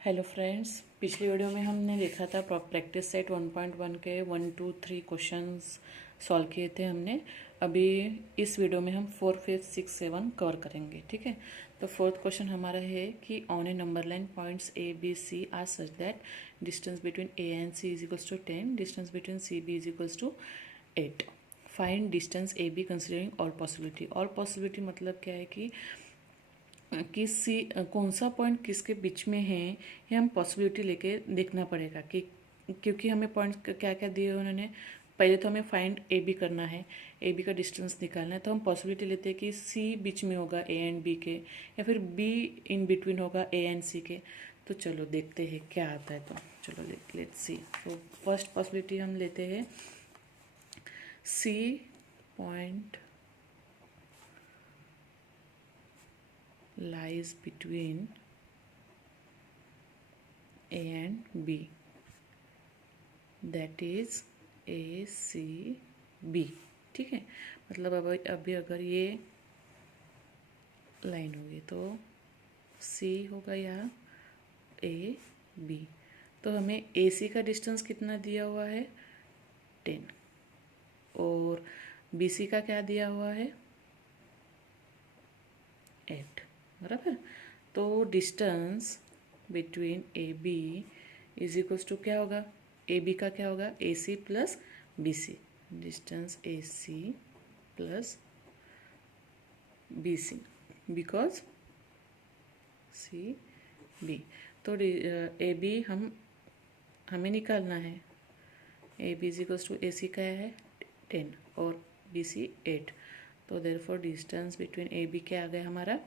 Hello friends, पिछली video में हमने देखा था प्रैक्टिस सेट 1.1 के 1, 2, 3 क्वेश्चंस सॉल्व किए थे हमने। अभी इस वीडियो में हम 4, 5, 6, 7 कवर करेंगे। ठीक है, तो फोर्थ क्वेश्चन हमारा है कि on a number line points A B C are such that distance between A and C is equals to 10, distance between C B is equals to 8। Find distance A B considering all possibility. All possibility मतलब क्या है कि किसी कौन सा point किसके बीच में है, ये हम पॉसिबिलिटी लेके देखना पड़ेगा कि क्योंकि हमें पॉइंट क्या क्या दिए उन्होंने। पहले तो हमें फाइंड ए बी करना है, ए बी का डिस्टेंस निकालना है, तो हम पॉसिबिलिटी लेते हैं कि सी बीच में होगा ए एंड बी के, या फिर बी इन बिटवीन होगा ए एंड सी के। तो चलो देखते हैं क्या आता है। तो चलो लेट्स सी। तो फर्स्ट पॉसिबिलिटी हम लेते हैं C point lies between A and B, that is A C B। ठीक है, मतलब अभी अगर ये लाइन होगी तो C होगा यहाँ A B। तो हमें AC का डिस्टेंस कितना दिया हुआ है 10, और BC का क्या दिया हुआ है 8, बराबर। तो distance between A B is equals to क्या होगा, ए बी का क्या होगा A C plus B C. Distance A C plus B C, because C B. तो ए बी हमें निकालना है। A B is equals to A C का है 10 और बी सी 8। तो therefore distance between A B क्या आ गया हमारा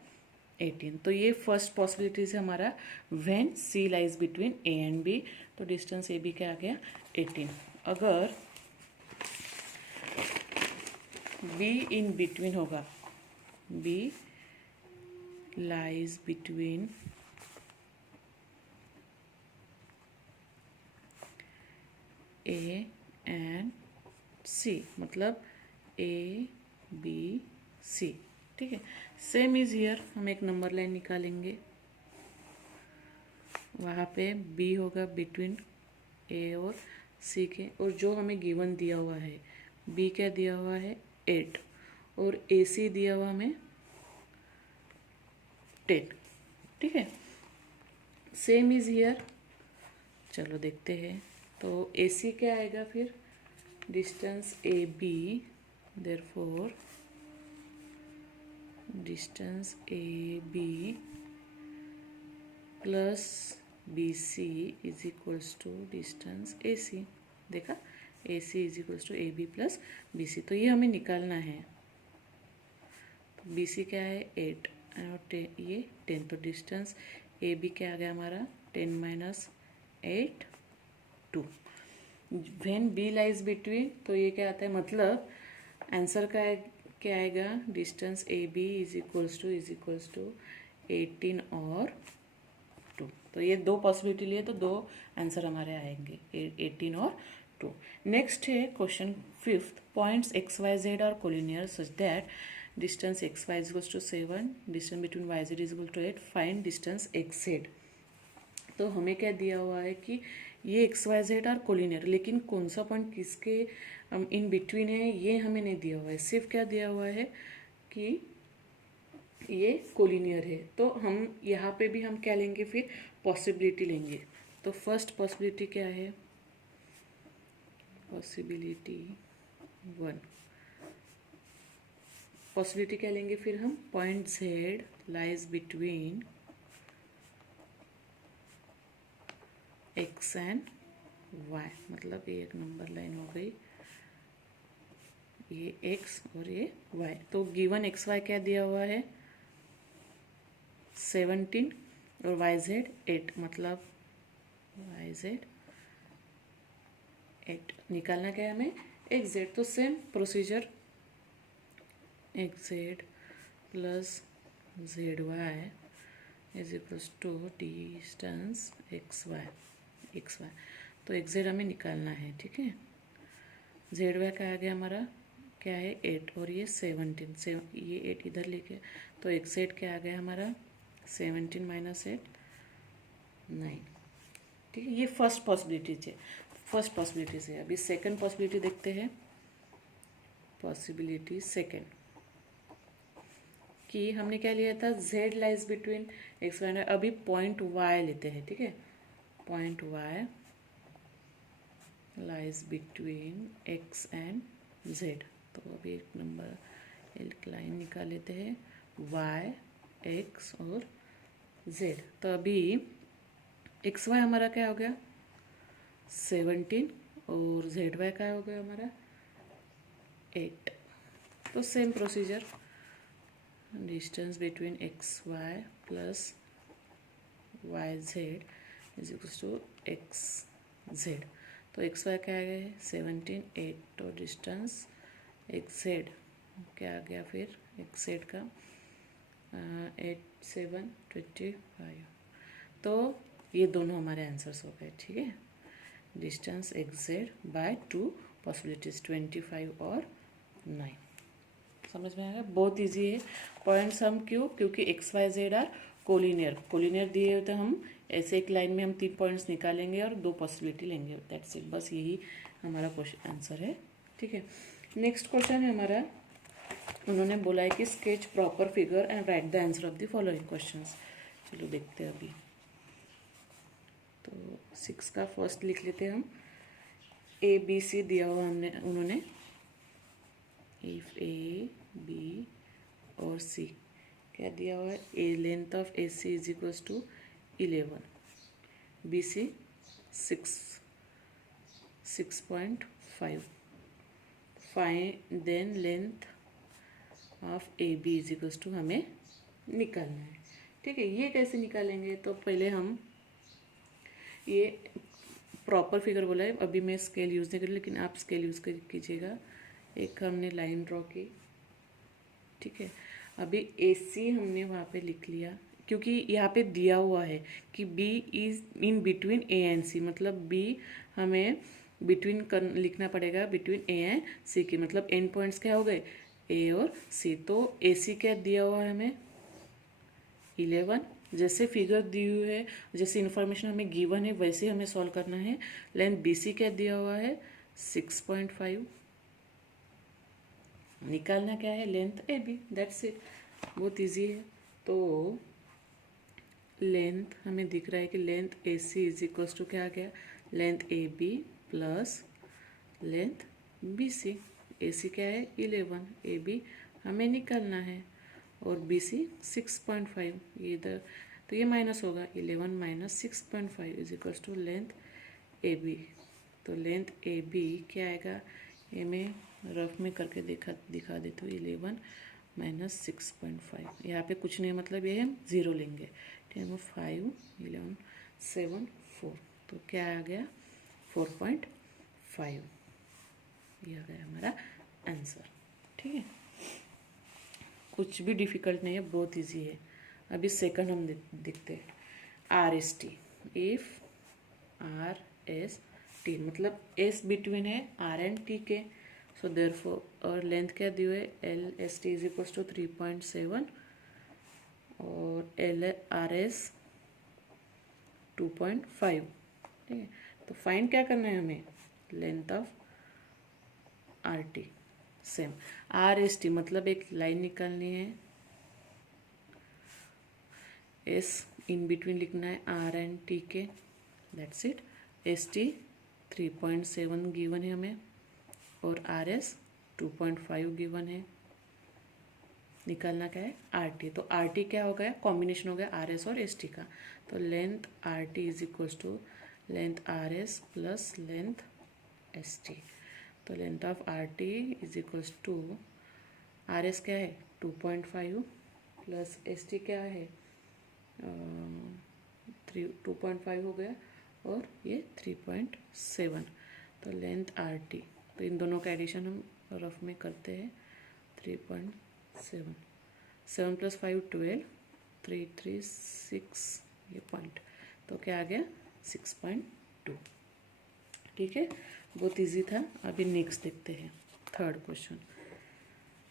18। तो ये फर्स्ट पॉसिबिलिटी से हमारा when C lies between A and B, तो डिस्टेंस ए बी क्या आ गया 18। अगर बी इन बिटवीन होगा, B lies between A and C, मतलब ए बी सी। ठीक है, सेम इज हियर। हम एक नंबर लाइन निकालेंगे, वहाँ पे बी होगा बिटवीन ए और सी के, और जो हमें गिवन दिया हुआ है बी क्या दिया हुआ है 8, और ए सी दिया हुआ हमें 10। ठीक है, सेम इज हियर। चलो देखते हैं। तो ए सी क्या आएगा फिर, distance A B, therefore distance A B plus B C is equals to distance A C. देखा, A C is equals to A B plus B C. तो ये हमें निकालना है। तो बी सी क्या है 8 और ये 10। तो डिस्टेंस ए बी क्या आ गया हमारा 10 minus 8 2। When B lies between, तो ये क्या आता है, मतलब आंसर का क्या आएगा, distance A B is equals to 18 और 2। तो ये दो पॉसिबिलिटी लिए, तो दो आंसर हमारे आएंगे 18 और 2। नेक्स्ट है question fifth. Points X Y Z are collinear such that distance X Y is equals to 7, distance between Y Z is equal to 8। Find distance X Z. तो हमें क्या दिया हुआ है कि ये X Y Z are collinear, लेकिन कौन सा पॉइंट किसके इन बिटवीन है ये हमें नहीं दिया हुआ है। सिर्फ क्या दिया हुआ है कि ये कोलिनियर है। तो हम यहाँ पे भी हम क्या लेंगे फिर, पॉसिबिलिटी लेंगे। तो फर्स्ट पॉसिबिलिटी क्या है, पॉसिबिलिटी 1। पॉसिबिलिटी क्या लेंगे फिर हम, point Z lies between X and Y, मतलब ये एक नंबर लाइन हो गई, ये एक्स और ये वाई। तो गिवन एक्स वाई क्या दिया हुआ है 17 और वाई जेड 8, मतलब वाई जेड 8 निकालना क्या है हमें एक्स जेड। तो same procedure, X Z plus Z Y is equals to distance X Y. तो एक्स जेड हमें निकालना है। ठीक है, जेड वाई का आ गया हमारा क्या है 8, और ये 17, ये 8 इधर लेके, तो एक्स जेड क्या आ गया हमारा 17 माइनस 8 9। ठीक है, ये फर्स्ट पॉसिबिलिटी है। अभी सेकंड पॉसिबिलिटी देखते हैं। पॉसिबिलिटी सेकंड कि हमने क्या लिया था, z lies between x y and अभी पॉइंट y लेते हैं। ठीक है, point y lies between x and z। तो अभी एक नंबर एक लाइन निकाल लेते हैं, y x और z। तो अभी एक्स वाई हमारा क्या हो गया 17 और जेड वाई क्या हो गया हमारा 8। तो same procedure, distance between X Y plus Y Z is equals to X Z. तो एक्स वाई क्या आ गया है 17 8 और डिस्टेंस एक्स जेड क्या आ गया फिर एक्स जेड का 8 7 25। तो ये दोनों हमारे आंसर्स हो गए। ठीक है, distance X Z by 2 possibilities 25 और 9। समझ में आ गया, बहुत इजी है। पॉइंट्स हम क्योंकि X Y Z are collinear दिए हुए तो हम ऐसे एक लाइन में हम 3 पॉइंट्स निकालेंगे और 2 पॉसिबिलिटी लेंगे, दैट्स इट। बस यही हमारा क्वेश्चन आंसर है। ठीक है, नेक्स्ट क्वेश्चन है हमारा, उन्होंने बोला है कि sketch proper figure and right the answer of the following questions. चलो देखते हैं अभी। तो 6 का फर्स्ट लिख लेते हैं हम। ए बी सी दिया हुआ उन्होंने, इफ ए बी और सी क्या दिया हुआ है, A length of A C is equals to 11, B C 6.5, find then length of A B is equals to हमें निकालना है। ठीक है, ये कैसे निकालेंगे, तो पहले हम ये प्रॉपर फिगर बोला है, अभी मैं स्केल यूज़ नहीं करूँ लेकिन आप स्केल यूज़ कीजिएगा। एक हमने लाइन ड्रॉ की। ठीक है, अभी ए सी हमने वहाँ पे लिख लिया क्योंकि यहाँ पे दिया हुआ है कि B is in between A and C, मतलब बी हमें बिटवीन लिखना पड़ेगा बिटवीन ए एंड सी की, मतलब एंड पॉइंट्स क्या हो गए ए और सी। तो ए सी क्या दिया हुआ है हमें 11, जैसे फिगर दी हुई है जैसे इन्फॉर्मेशन हमें गिवन है वैसे हमें सॉल्व करना है। लेंथ बी सी क्या दिया हुआ है 6.5, निकालना क्या है length A B, that's it, बहुत इजी है। तो लेंथ हमें दिख रहा है कि length A C is equals to क्या आ गया length A B plus length B C. A C क्या है 11, ए बी हमें निकालना है और बी सी 6.5, ये इधर तो ये माइनस होगा 11 minus 6.5 is equals to length A B. तो लेंथ ए बी क्या आएगा, ये मैं रफ में करके दिखा देती हूँ 11 माइनस 6.5, यहाँ पे कुछ नहीं मतलब ये हम 0 लेंगे। ठीक है, 5 11 7 4, तो क्या आ गया 4.5, ये आ गया हमारा आंसर। ठीक है, कुछ भी डिफ़िकल्ट नहीं है, बहुत इजी है। अभी सेकंड हम देखते हैं, R S T. If R S T मतलब एस बिटवीन है आर एंड टी के, सो देयरफॉर और लेंथ क्या दी हुई है L S T is equals to 3.7 और एल आर एस 2.5। ठीक है, तो फाइंड क्या करना है हमें length of R T. Same are S T मतलब एक लाइन निकालनी है, एस इन बिटवीन लिखना है आर एंड टी के, that's it. S T 3.7 given है हमें और आर एस 2.5 गिवन है, निकालना क्या है आर टी। तो आर टी क्या हो गया कॉम्बिनेशन हो गया आर एस और एस टी का, तो length R T is equals to length R S plus length S T. तो length of R T is equals to R S क्या है 2.5 प्लस एस टी क्या है 2.5 हो गया और ये 3.7। तो लेंथ आर टी, तो इन दोनों का एडिशन हम रफ में करते हैं 3.7, 7 + 5 12, 3 3 6 ये पॉइंट, तो क्या आ गया 6.2। ठीक है, बहुत इजी था। अभी नेक्स्ट देखते हैं third question.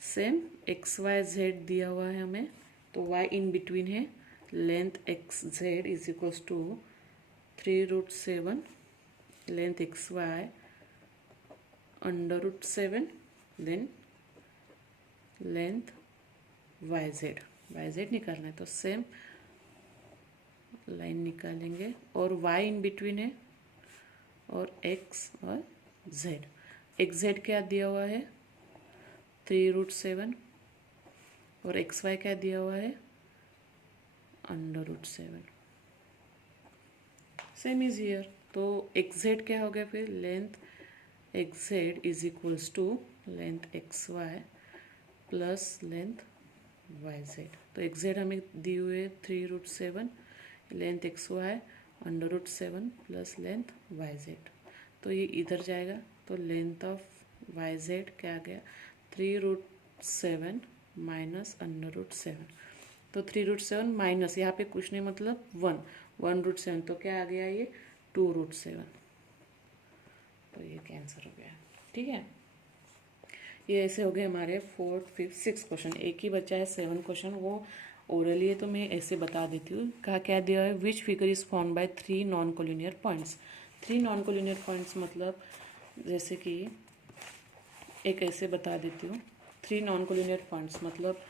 Same X Y Z दिया हुआ है हमें, तो वाई इन बिटवीन है, length X Z is equals to 3√7 length X Y √7 then length Y Z निकालना है। तो सेम लाइन निकालेंगे और y इन बिटवीन है और x और z। एक्स जेड क्या दिया हुआ है 3√7 और एक्स वाई क्या दिया हुआ है √7। Same is here. तो एक्स जेड क्या हो गया फिर length X Z is equals to length X Y plus length Y Z. तो एक्स जेड हमें दी हुई है 3√7 length X Y √7 plus length Y Z. तो ये इधर जाएगा तो लेंथ ऑफ वाई जेड क्या आ गया 3√7 माइनस √7। तो 3√7 माइनस यहाँ पे कुछ नहीं मतलब 1√7 तो क्या आ गया ये 2√7। तो ये कैंसर हो गया। ठीक है, ये ऐसे हो गए हमारे 4th 5th 6th क्वेश्चन। एक ही बचा है 7 क्वेश्चन, वो ओरली है तो मैं ऐसे बता देती हूँ। कहा क्या दिया है which figure is form by 3 non collinear points. 3 non collinear points मतलब जैसे कि एक ऐसे बता देती हूँ। 3 नॉन कोलिनियर पॉइंट्स मतलब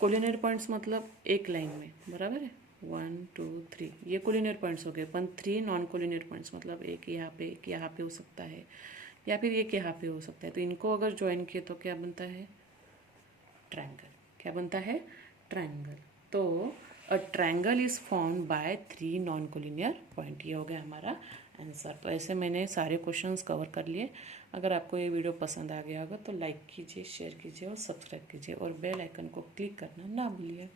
कोलिनियर पॉइंट्स मतलब एक लाइन में, बराबर है 1 2 3 ये कोलिनियर पॉइंट्स हो गए। पर 3 नॉन कोलिनियर पॉइंट्स मतलब एक यहाँ पे हो सकता है या फिर एक यहाँ पे हो सकता है। तो इनको अगर ज्वाइन किए तो क्या बनता है ट्रायंगल। क्या बनता है ट्रायंगल। तो a triangle is formed by 3 non collinear point. ये हो गया हमारा आंसर। तो ऐसे मैंने सारे क्वेश्चंस कवर कर लिए। अगर आपको ये वीडियो पसंद आ गया होगा तो लाइक कीजिए, शेयर कीजिए और सब्सक्राइब कीजिए और बेल आइकन को क्लिक करना ना भूलिए।